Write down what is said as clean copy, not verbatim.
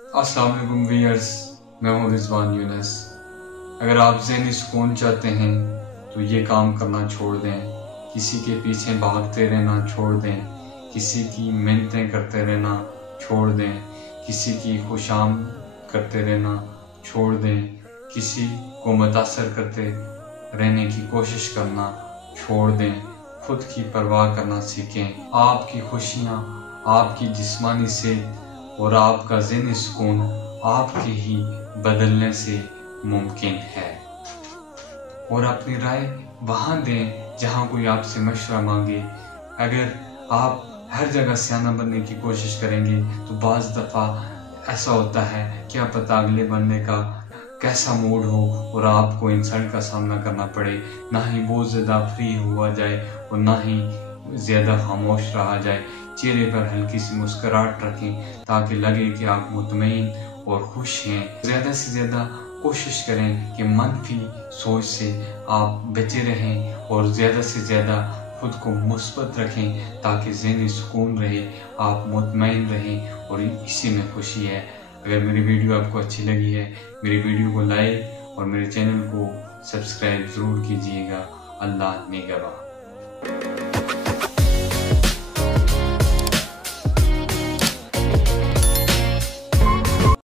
अस्सलाम वालेकुम व्यूअर्स, मैं हूं रिजवान यूनुस। अगर आप ज़हनी सुकून चाहते हैं तो ये काम करना छोड़ दें। किसी के पीछे भागते रहना छोड़ दें, किसी की मिन्नतें करते रहना छोड़ दें, किसी की खुशाम करते रहना छोड़ दें, किसी को मुतासर करते रहने की कोशिश करना छोड़ दें। खुद की परवाह करना सीखें। आपकी खुशियाँ, आपकी जिस्मानी सेहत और आपका ज़हनी सुकून आपके ही बदलने से मुमकिन है। और अपनी राय वहाँ दें जहाँ कोई आपसे मशवरा मांगे। अगर आप हर जगह सियाना बनने की कोशिश करेंगे तो बाज़ दफ़ा ऐसा होता है, क्या पता अगले बंदे का कैसा मूड हो और आपको इंसल्ट का सामना करना पड़े। ना ही बहुत ज़्यादा फ्री हुआ जाए और ना ही ज़्यादा खामोश रहा जाए। चेहरे पर हल्की सी मुस्कुराहट रखें ताकि लगे कि आप मुतमईन और खुश हैं। ज़्यादा से ज़्यादा कोशिश करें कि मनफी सोच से आप बचे रहें और ज़्यादा से ज़्यादा खुद को मुस्बत रखें ताकि ज़हनी सुकून रहे, आप मुतमईन रहें और इसी में खुशी है। अगर मेरी वीडियो आपको अच्छी लगी है, मेरी वीडियो को लाइक और मेरे चैनल को सब्सक्राइब ज़रूर कीजिएगा। अल्लाह निगहबान।